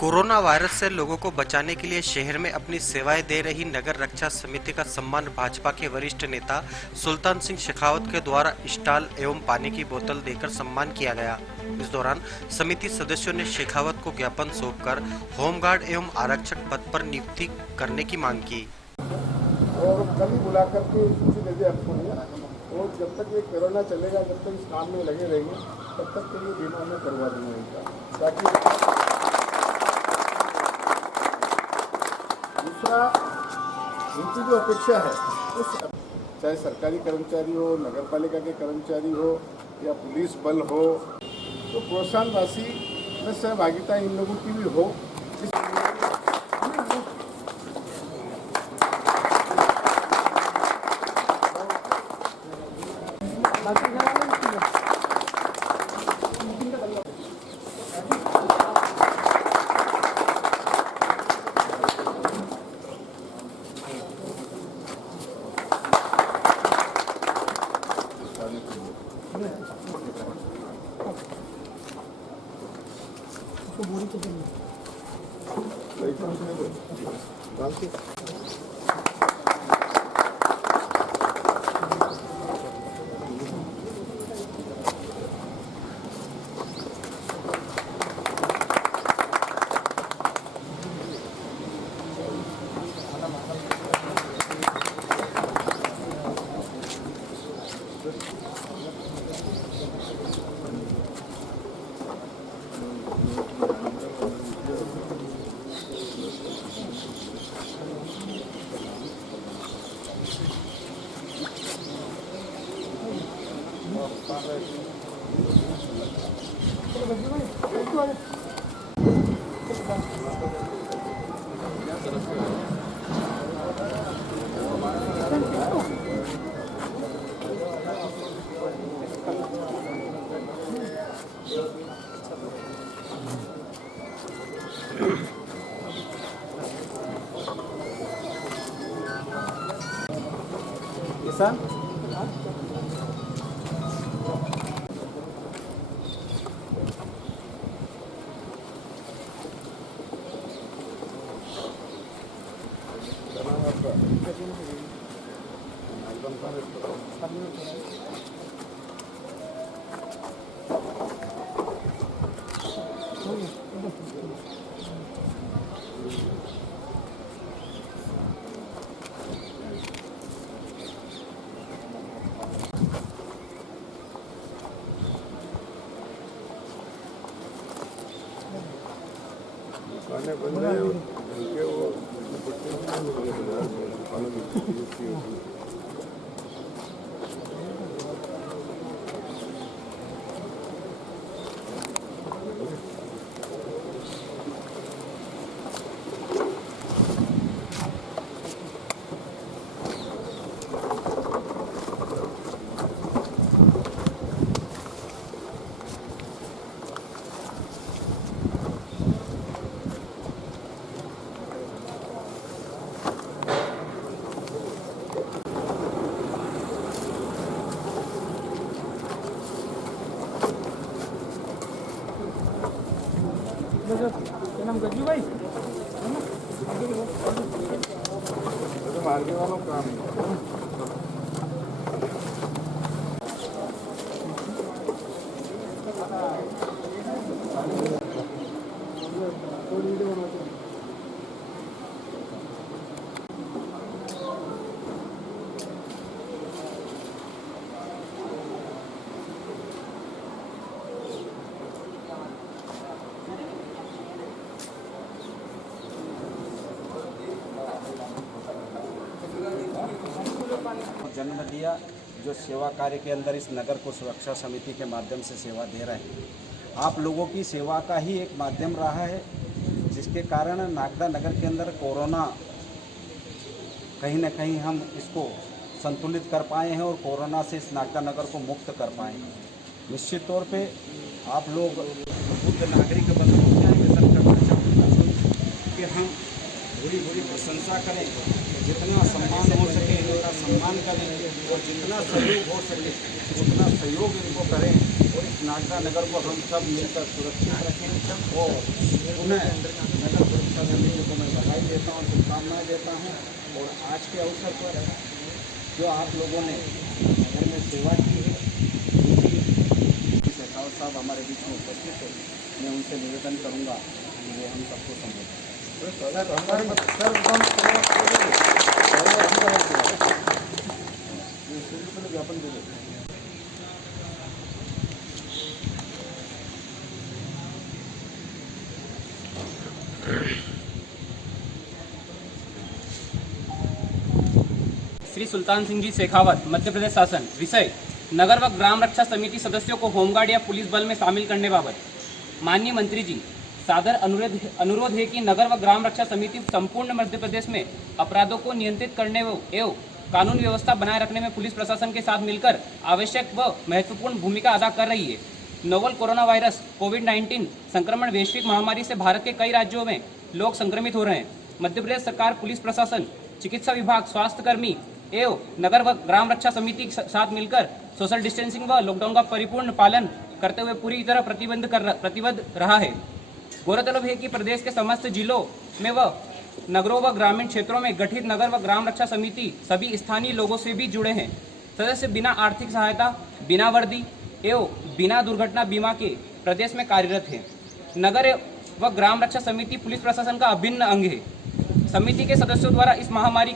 Corona virus से लोगों को बचाने के लिए शहर में अपनी सेवाएं दे रही नगर रक्षा समिति का सम्मान भाजपा के वरिष्ठ नेता सुल्तान सिंह शेखावत के द्वारा स्टॉल एवं पानी की बोतल देकर सम्मान किया गया। इस दौरान समिति सदस्यों ने शेखावत को ज्ञापन सौंपकर होमगार्ड एवं आरक्षक पद पर नियुक्ति करने की मांग की। और कल ही बुला करके सूची दे दे आपको, और जब तक ये कोरोना चलेगा, जब तक इस काम में लगे रहेंगे, तब तक के लिए बीमा में करवा दूंगा इनका। ताकि दूसरा, इनकी जो अपेक्षा है उस, चाहे सरकारी कर्मचारी हो, नगर पालिका के कर्मचारी हो या पुलिस बल हो, तो प्रोत्साहन राशि में सहभागिता इन लोगों की भी हो। किसान नाम गज्जू भाई मार्गे वालों काम जन्म दिया, जो सेवा कार्य के अंदर इस नगर को सुरक्षा समिति के माध्यम से सेवा दे रहे हैं। आप लोगों की सेवा का ही एक माध्यम रहा है, जिसके कारण नागदा नगर के अंदर कोरोना कहीं न कहीं हम इसको संतुलित कर पाए हैं और कोरोना से इस नागदा नगर को मुक्त कर पाए हैं। निश्चित तौर पे आप लोग बुद्ध नागरिक बंधुओं से निवेदन करना चाहूँगा कि हम पूरी प्रशंसा करें, जितना सम्मान हो सके उतना सम्मान करें और जितना सहयोग हो सके उतना सहयोग इनको करें और नागदा नगर को हम सब मिलकर सुरक्षित रखें और पुनः नगर सुरक्षा समिति को मैं बधाई देता हूँ, शुभकामनाएं देता हूँ। और आज के अवसर पर जो आप लोगों ने नगर में सेवा की है, शेखावत साहब हमारे बीच में उपस्थित है, मैं उनसे निवेदन करूँगा कि वो हम सबको समझें। ज्ञापन दे देते हैं। श्री सुल्तान सिंह जी शेखावत, मध्य प्रदेश शासन। विषय नगर व ग्राम रक्षा समिति सदस्यों को होमगार्ड या पुलिस बल में शामिल करने बाबत माननीय मंत्री जी, सादर अनुरोध है कि नगर व ग्राम रक्षा समिति संपूर्ण मध्य प्रदेश में अपराधों को नियंत्रित करने एवं कानून व्यवस्था बनाए रखने में पुलिस प्रशासन के साथ मिलकर आवश्यक व महत्वपूर्ण भूमिका अदा कर रही है। नोवल कोरोना वायरस कोविड-19 संक्रमण वैश्विक महामारी से भारत के कई राज्यों में लोग संक्रमित हो रहे हैं। मध्य प्रदेश सरकार, पुलिस प्रशासन, चिकित्सा विभाग, स्वास्थ्य कर्मी एवं नगर व ग्राम रक्षा समिति के साथ मिलकर सोशल डिस्टेंसिंग व लॉकडाउन का परिपूर्ण पालन करते हुए पूरी तरह प्रतिबद्ध रहा है। गौरतलब है कि प्रदेश के समस्त जिलों में व नगरों व ग्रामीण क्षेत्रों में गठित नगर व ग्राम रक्षा समिति सभी स्थानीय लोगों से भी जुड़े हैं। सदस्य बिना आर्थिक सहायता, बिना वर्दी एवं बिना दुर्घटना बीमा के प्रदेश में कार्यरत हैं। नगर व ग्राम रक्षा समिति पुलिस प्रशासन का अभिन्न अंग है। समिति के सदस्यों द्वारा इस महामारी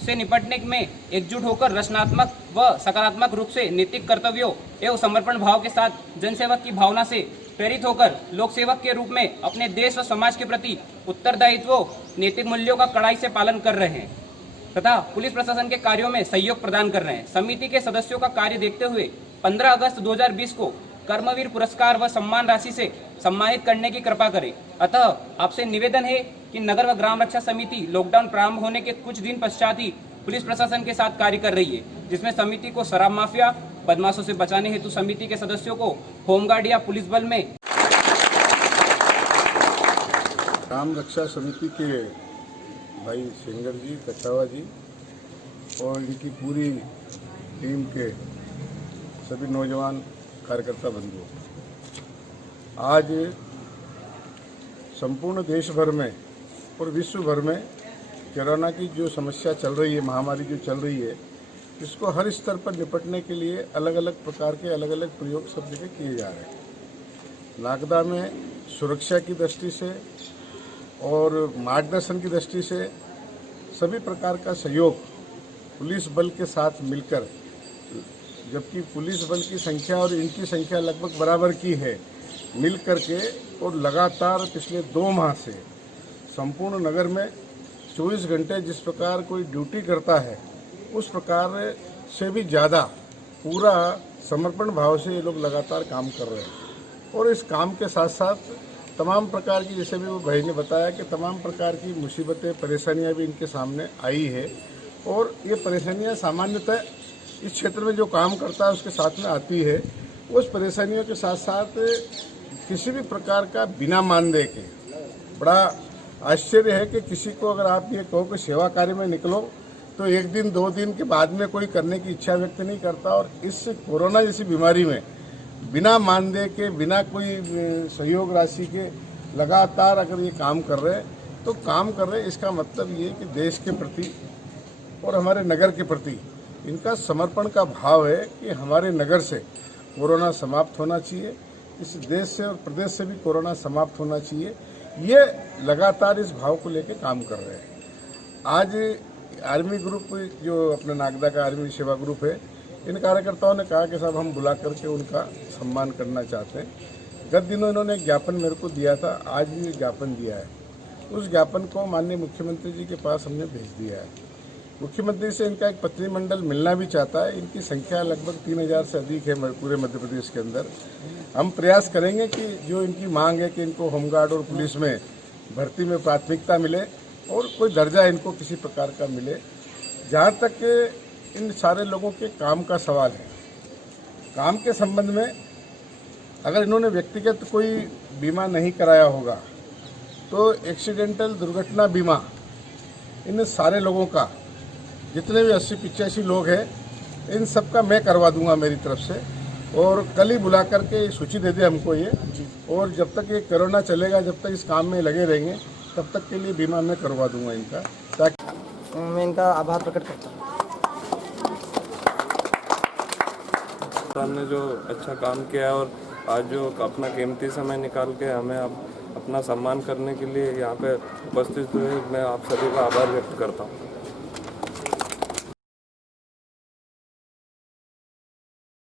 से निपटने में एकजुट होकर रचनात्मक व सकारात्मक रूप से नैतिक कर्तव्यों एवं समर्पण भाव के साथ जनसेवक की भावना से प्रेरित होकर लोक सेवक के रूप में अपने देश व समाज के प्रति उत्तरदायित्व, नैतिक मूल्यों का कड़ाई से पालन कर रहे हैं तथा पुलिस प्रशासन के कार्यों में सहयोग प्रदान कर रहे हैं। समिति के सदस्यों का कार्य देखते हुए 15 अगस्त 2020 को कर्मवीर पुरस्कार व सम्मान राशि से सम्मानित करने की कृपा करें। अतः आपसे निवेदन है कि नगर व ग्राम रक्षा समिति लॉकडाउन प्रारंभ होने के कुछ दिन पश्चात ही पुलिस प्रशासन के साथ कार्य कर रही है, जिसमें समिति को शराब माफिया, बदमाशों से बचाने हेतु समिति के सदस्यों को होमगार्ड या पुलिस बल में। ग्राम रक्षा समिति के भाई सिंगर जी, कछावा जी और इनकी पूरी टीम के सभी नौजवान कार्यकर्ता बंधु, आज संपूर्ण देश भर में और विश्व भर में कोरोना की जो समस्या चल रही है, महामारी जो चल रही है, इसको हर स्तर पर निपटने के लिए अलग अलग प्रकार के अलग अलग प्रयोग सब जगह किए जा रहे हैं। नागदा में सुरक्षा की दृष्टि से और मार्गदर्शन की दृष्टि से सभी प्रकार का सहयोग पुलिस बल के साथ मिलकर, जबकि पुलिस बल की संख्या और इनकी संख्या लगभग बराबर की है, मिल करके और लगातार पिछले 2 माह से संपूर्ण नगर में 24 घंटे जिस प्रकार कोई ड्यूटी करता है, उस प्रकार से भी ज़्यादा पूरा समर्पण भाव से ये लोग लगातार काम कर रहे हैं। और इस काम के साथ साथ तमाम प्रकार की, जैसे भी वो भाई ने बताया कि तमाम प्रकार की मुसीबतें, परेशानियां भी इनके सामने आई है। और ये परेशानियां सामान्यतः इस क्षेत्र में जो काम करता है उसके साथ में आती है। उस परेशानियों के साथ साथ किसी भी प्रकार का बिना मानदेय के, बड़ा आश्चर्य है कि किसी को अगर आप ये कहो कि सेवा कार्य में निकलो तो 1 दिन 2 दिन के बाद में कोई करने की इच्छा व्यक्त नहीं करता। और इस कोरोना जैसी बीमारी में बिना मानदेय के, बिना कोई सहयोग राशि के लगातार अगर ये काम कर रहे हैं तो काम कर रहे हैं, इसका मतलब ये कि देश के प्रति और हमारे नगर के प्रति इनका समर्पण का भाव है कि हमारे नगर से कोरोना समाप्त होना चाहिए, इस देश से और प्रदेश से भी कोरोना समाप्त होना चाहिए। ये लगातार इस भाव को लेकर काम कर रहे हैं। आज आर्मी ग्रुप, जो अपने नागदा का आर्मी सेवा ग्रुप है, इन कार्यकर्ताओं ने कहा कि साहब हम बुला करके उनका सम्मान करना चाहते हैं। गत दिनों इन्होंने एक ज्ञापन मेरे को दिया था, आज भी ज्ञापन दिया है। उस ज्ञापन को माननीय मुख्यमंत्री जी के पास हमने भेज दिया है। मुख्यमंत्री से इनका एक प्रतिनिधिमंडल मिलना भी चाहता है। इनकी संख्या लगभग 3000 से अधिक है पूरे मध्य प्रदेश के अंदर। हम प्रयास करेंगे कि जो इनकी मांग है कि इनको होमगार्ड और पुलिस में भर्ती में प्राथमिकता मिले और कोई दर्जा इनको किसी प्रकार का मिले। जहाँ तक इन सारे लोगों के काम का सवाल है, काम के संबंध में अगर इन्होंने व्यक्तिगत कोई बीमा नहीं कराया होगा तो एक्सीडेंटल दुर्घटना बीमा इन सारे लोगों का, जितने भी 80-85 लोग हैं, इन सब का मैं करवा दूंगा मेरी तरफ से। और कल ही बुला करके सूची दे दे हमको ये, और जब तक ये कोरोना चलेगा, जब तक इस काम में लगे रहेंगे, तब तक के लिए बीमा मैं करवा दूंगा इनका, ताकि मैं इनका आभार प्रकट करता हूँ। हमने जो अच्छा काम किया है और आज जो अपना कीमती समय निकाल के हमें अब अपना सम्मान करने के लिए यहाँ पे उपस्थित हुए, मैं आप सभी का आभार व्यक्त करता हूँ।